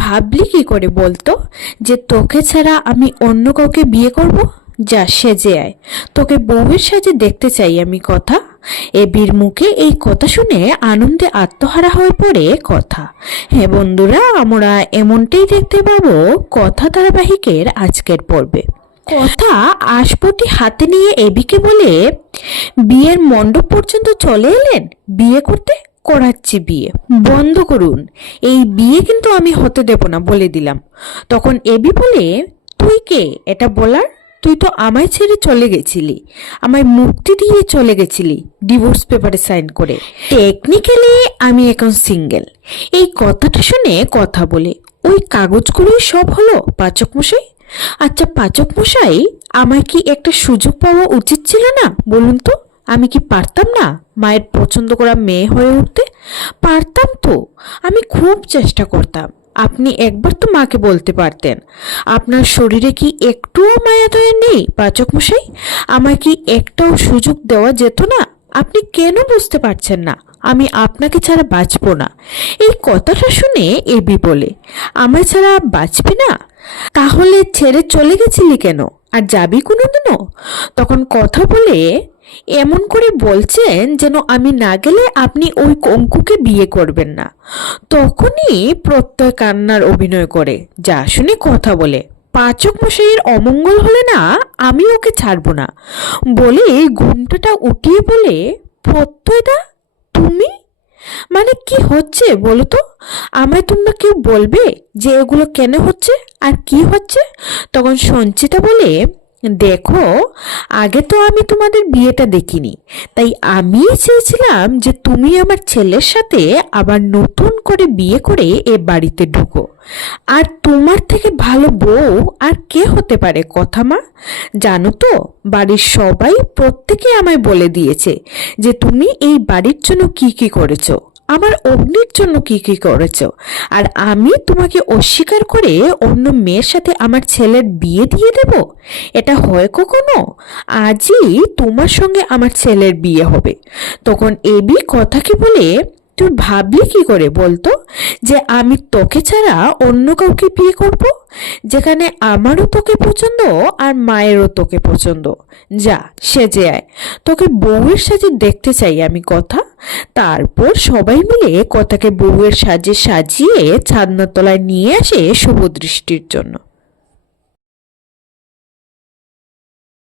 ভাবলি কি করে বলতো যে তোকে ছাড়া আমি অন্য কাউকে বিয়ে করব? যা সেজে আয়, তোকে বউয়ের সাজে দেখতে চাই আমি। কথা এবির মুখে এই কথা শুনে আনন্দে আত্মহারা হয়ে পড়ে কথা। হ্যাঁ বন্ধুরা, আমরা এমনটাই দেখতে পাবো কথা ধারাবাহিকের আজকের পর্বে। কথা আসপটি হাতে নিয়ে এবিকে বলে, বিয়ের মণ্ডপ পর্যন্ত চলে এলেন, বিয়ে করতে? করাচ্ছি বিয়ে, বন্ধ করুন। এই বিয়ে কিন্তু আমি হতে দেব না, বলে দিলাম। তখন এবি বলে, তুই কে এটা বলার? তুই তো আমায় ছেড়ে চলে গেছিলি, আমায় মুক্তি দিয়ে চলে গেছিলি ডিভোর্স পেপারে সাইন করে। টেকনিক্যালি আমি এখন সিঙ্গেল। এই কথাটা শুনে কথা বলে, ওই কাগজগুলোই সব হলো পাচক মশাই? আচ্ছা পাচক মশাই, আমার কি একটা সুযোগ পাওয়া উচিত ছিল না বলুন তো? আমি কি পারতাম না মায়ের পছন্দ করা মেয়ে হয়ে উঠতে? পারতাম তো, আমি খুব চেষ্টা করতাম। আপনি একবার তো মাকে বলতে পারতেন। আপনার শরীরে কি একটুও মায়া দয়া নেই পাচক মশাই? আমায় কি একটাও সুযোগ দেওয়া যেত না? আপনি কেন বুঝতে পারছেন না আমি আপনাকে ছাড়া বাঁচবো না? এই কথাটা শুনে এবি বলে, আমায় ছাড়া বাঁচবি না? তাহলে ছেড়ে চলে গেছিলি কেন, আর যাবি কোনোদিনও? তখন কথা বলে এমন করে বলছেন যেন আমি না গেলে আপনি ওই কঙ্কুকে বিয়ে করবেন না। তখনই প্রত্যয় কান্নার অভিনয় করে, যা শুনে কথা বলে, পাচক মশাইয়ের অমঙ্গল হলে না আমি ওকে ছাড়বো না বলে ঘুমটাটা উঠিয়ে বলে, প্রত্যয়দা তুমি? মানে কি হচ্ছে বলো তো? আমায় তোমরা কেউ বলবে যে এগুলো কেন হচ্ছে আর কি হচ্ছে? তখন সঞ্চিতা বলে, দেখো, আগে তো আমি তোমাদের বিয়েটা দেখিনি, তাই আমি চেয়েছিলাম যে তুমি আমার ছেলের সাথে আবার নতুন করে বিয়ে করে এ বাড়িতে ঢুকো। আর তোমার থেকে ভালো বউ আর কে হতে পারে কথা মা? জানো তো, বাড়ির সবাই প্রত্যেকে আমায় বলে দিয়েছে যে তুমি এই বাড়ির জন্য কি কি করেছো, আমার অগ্নির জন্য কি কি করেছ। আর আমি তোমাকে অস্বীকার করে অন্য মেয়ের সাথে আমার ছেলের বিয়ে দিয়ে দেব? এটা হয় কখনো? আজই তোমার সঙ্গে আমার ছেলের বিয়ে হবে। তখন এবি কথাকে বলে, তুই ভাবলি কি করে বলতো যে আমি তোকে ছাড়া অন্য কাউকে বিয়ে করব, যেখানে আমারও তোকে পছন্দ আর মায়েরও তোকে পছন্দ? যা সেজে আয়, তোকে বউয়ের সাজে দেখতে চাই আমি। কথা তারপর সবাই মিলে কথাকে বউয়ের সাজে সাজিয়ে ছাদনার তলায় নিয়ে আসে শুভ দৃষ্টির জন্য।